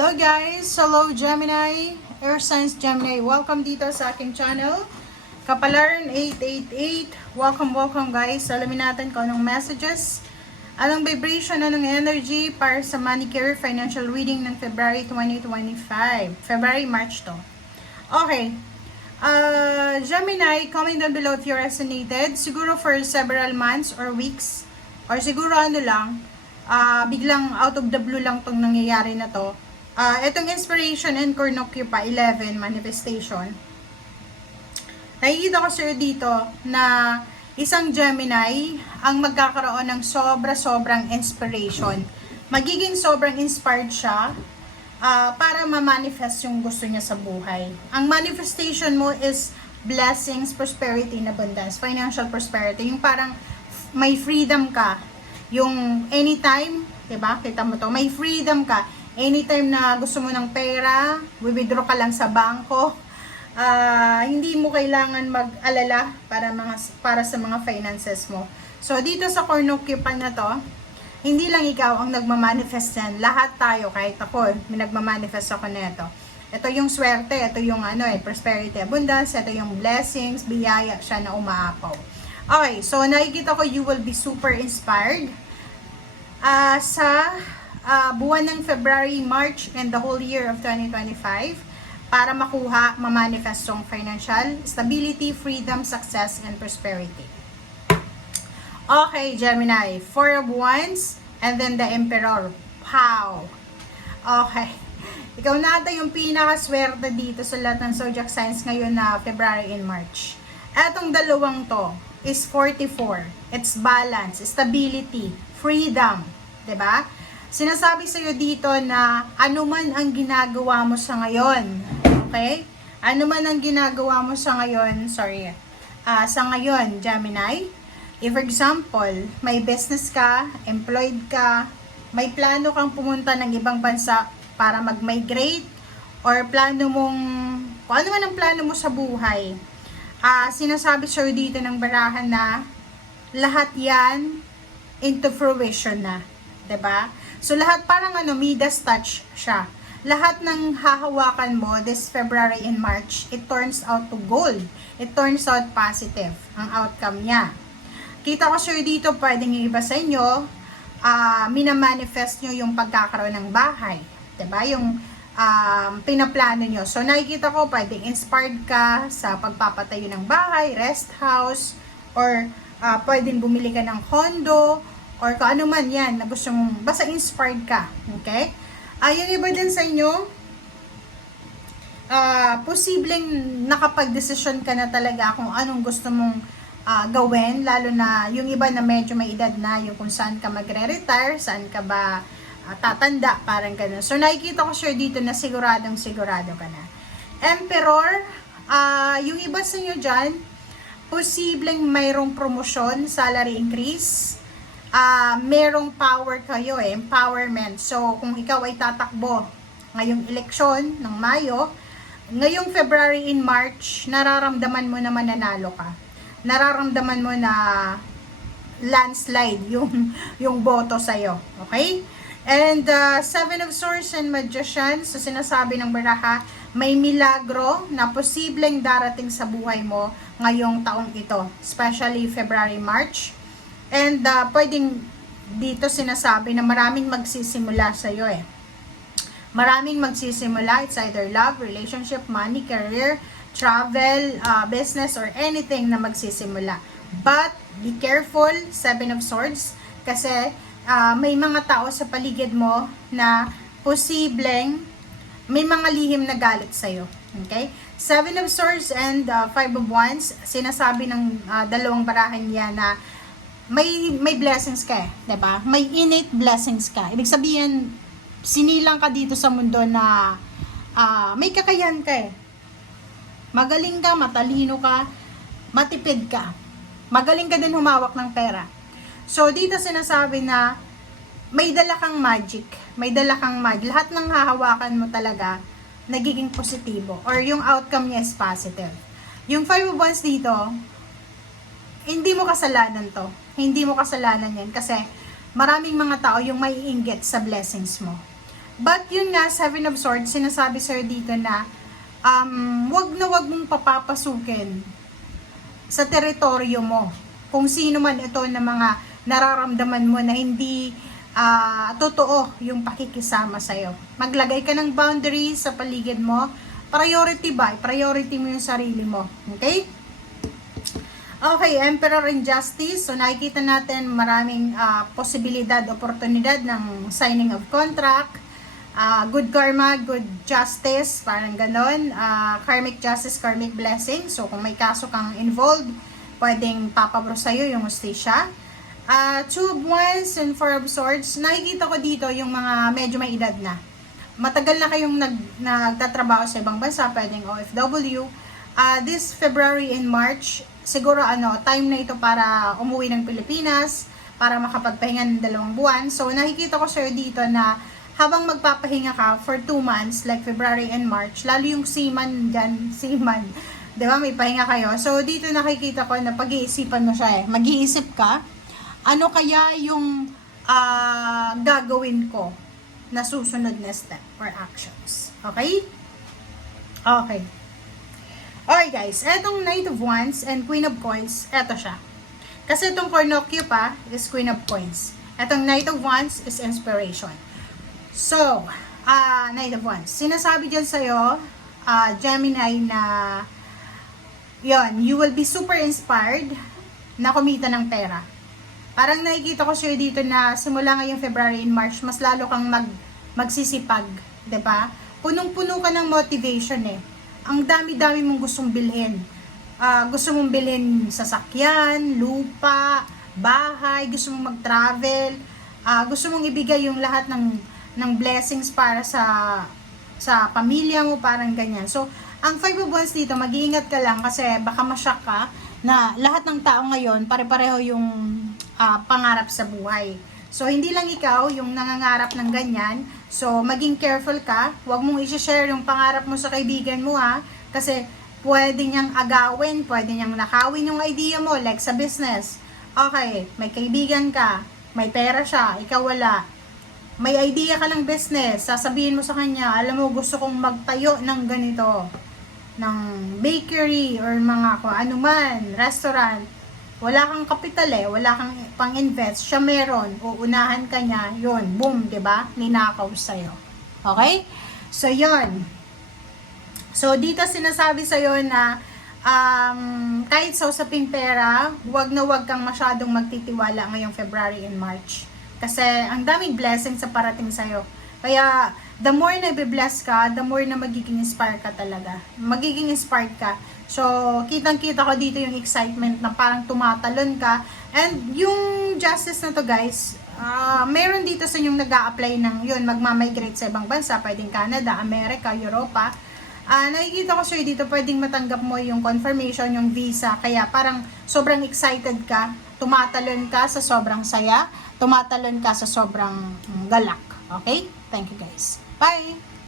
Hello guys! Hello Gemini! Air Signs Gemini. Welcome dito sa aking channel. Kapalaran 888. Welcome guys. Alamin natin kung anong messages, anong vibration, anong energy para sa money career financial reading ng February 2025. February-March to. Okay. Gemini, comment down below if you resonated. Siguro for several months or weeks. Or siguro biglang out of the blue lang tong nangyayari na to. Itong inspiration and cornucopia 11 manifestation. Nakikita ko sir dito na isang Gemini ang magkakaroon ng sobrang inspiration. Magiging sobrang inspired siya para ma-manifest yung gusto niya sa buhay. Ang manifestation mo is blessings, prosperity, and abundance, financial prosperity. Yung parang may freedom ka. Yung anytime, diba? Kita mo to, may freedom ka. Anytime na gusto mo ng pera, withdraw ka lang sa bangko. Hindi mo kailangan mag-alala para sa mga finances mo. So, dito sa cornucopia na to, hindi lang ikaw ang nagmamanifest yan. Lahat tayo, kahit ako, may nagmamanifest ako na ito. Ito yung swerte, ito yung prosperity, abundance, ito yung blessings, biyaya siya na umaapaw. Okay, so nakikita ko you will be super inspired sa buwan ng February, March, and the whole year of 2025 para makuha, ma-manifest yung financial stability, freedom, success, and prosperity. Okay, Gemini, Four of Wands, and then the Emperor. Wow! Okay. Ikaw na ata yung pinakaswerte dito sa lahat ng zodiac signs ngayon na February and March. Etong dalawang to is 44. It's balance, stability, freedom. Diba? Sinasabi sa'yo dito na ano man ang ginagawa mo sa ngayon. Okay? Ano man ang ginagawa mo sa ngayon, sa ngayon, Gemini. If for example, may business ka, employed ka, may plano kang pumunta ng ibang bansa para mag-migrate, or plano mong, kung ano man ang plano mo sa buhay, sinasabi sa'yo dito ng barahan na lahat yan into fruition na. Diba? So, lahat parang Midas touch siya. Lahat ng hahawakan mo this February and March, it turns out to gold. It turns out positive ang outcome niya. Kita ko sure dito, pwedeng yung iba sa inyo, minamanifest nyo yung pagkakaroon ng bahay. Diba? Yung pinaplano nyo. So, nakikita ko, pwedeng inspired ka sa pagpapatayo ng bahay, rest house, or pwedeng bumili ka ng condo, or kung ano man yan, na gusto mong, basta inspired ka. Okay? Yung iba din sa inyo, posibleng nakapag-desisyon ka na talaga kung anong gusto mong gawin, lalo na yung iba na medyo may edad na, yung kung saan ka magre-retire, saan ka ba tatanda, parang ganun. So, nakikita ko sure dito na siguradong sigurado ka na. Emperor, yung iba sa inyo dyan, posibleng mayroong promosyon, salary increase, merong power kayo empowerment. So, kung ikaw ay tatakbo ngayong eleksyon ng Mayo, ngayong February and March, nararamdaman mo na mananalo ka. Nararamdaman mo na landslide yung boto sa'yo. Okay? And Seven of Swords and Magician, so sinasabi ng baraha, may milagro na posibleng darating sa buhay mo ngayong taong ito, especially February, March. And pwedeng dito sinasabi na maraming magsisimula sa iyo Maraming magsisimula. It's either love, relationship, money, career, travel, business, or anything na magsisimula. But be careful, Seven of Swords, kasi may mga tao sa paligid mo na posibleng may mga lihim na galit sa iyo. Okay? Seven of Swords and Five of Wands, sinasabi ng dalawang barahan niya na may blessings ka diba? May innate blessings ka. Ibig sabihin, sinilang ka dito sa mundo na may kakayahan ka Magaling ka, matalino ka, matipid ka. Magaling ka din humawak ng pera. So, dito sinasabi na may dala kang magic. May dala kang magic. Lahat ng hahawakan mo talaga, nagiging positibo. Or yung outcome niya is positive. Yung Five of Wands dito, hindi mo kasalanan to. Hindi mo kasalanan yan kasi maraming mga tao yung may inggit sa blessings mo. But yun nga, Seven of Swords, sinasabi sa'yo dito na wag na wag mong papapasukin sa teritoryo mo. Kung sino man ito na mga nararamdaman mo na hindi totoo yung pakikisama sa'yo. Maglagay ka ng boundaries sa paligid mo. Priority ba? Priority mo yung sarili mo. Okay? Okay, Emperor and Justice. So, nakikita natin maraming posibilidad, oportunidad ng signing of contract. Good karma, good justice, parang ganon. Karmic justice, karmic blessing. So, kung may kaso kang involved, pwedeng papabro sa'yo yung hustisya. Two of Wands and Four of Swords. Nakikita ko dito yung mga medyo may edad na. Matagal na kayong nagtatrabaho sa ibang bansa, pwedeng OFW. This February and March, siguro time na ito para umuwi ng Pilipinas, para makapagpahinga ng 2 buwan. So, nakikita ko sa'yo dito na habang magpapahinga ka for 2 months, like February and March, lalo yung seaman dyan, seaman, di ba, may pahinga kayo. So, dito nakikita ko na pag-iisipan mo siya mag-iisip ka, ano kaya yung gagawin ko na susunod na step or actions. Okay? Okay. Alright guys, etong Knight of Wands and Queen of Coins, eto siya. Kasi itong cornucopia pa is Queen of Coins. Etong Knight of Wands is inspiration. So, Knight of Wands. Sinasabi dyan sa'yo, Gemini, na you will be super inspired na kumita ng pera. Parang nakikita ko sa'yo dito na simula ngayong February and March, mas lalo kang magsisipag. 'Di ba? Punong-puno ka ng motivation Ang dami-dami mong gustong bilhin. Gusto mong bilhin sasakyan, lupa, bahay, gusto mong mag-travel, gusto mong ibigay yung lahat ng blessings para sa pamilya mo, parang ganyan. So, ang 5 of Wands dito, mag-iingat ka lang kasi baka ma-shock ka na lahat ng tao ngayon pare-pareho yung pangarap sa buhay. So, hindi lang ikaw yung nangangarap ng ganyan. So, maging careful ka. Huwag mong i-share yung pangarap mo sa kaibigan mo kasi pwede niyang agawin, pwede niyang nakawin yung idea mo, like sa business. Okay, may kaibigan ka, may pera siya, ikaw wala. May idea ka ng business, sasabihin mo sa kanya, alam mo, gusto kong magtayo ng ganito, ng bakery or mga anuman, restaurant. Wala kang kapital wala kang pang-invest, siya meron, uunahan ka niya, yun, boom, 'di ba? Ninakaw sa'yo. Okay? So, yun. So, dito sinasabi sa'yo na kahit sa usaping pera, wag na wag kang masyadong magtitiwala ngayong February and March. Kasi ang daming blessings sa parating sa'yo. Kaya, the more na i-bless ka, the more na magiging inspired ka talaga. Magiging inspired ka. So, kitang-kita ko dito yung excitement na parang tumatalon ka. And yung justice na to guys, meron dito sa yung nag-a-apply ng yun, magmamigrate sa ibang bansa, pwedeng Canada, America, Europa. Nakikita ko sa'yo dito, pwedeng matanggap mo yung confirmation, yung visa. Kaya parang sobrang excited ka, tumatalon ka sa sobrang saya, tumatalon ka sa sobrang galak. Okay? Thank you guys. Bye!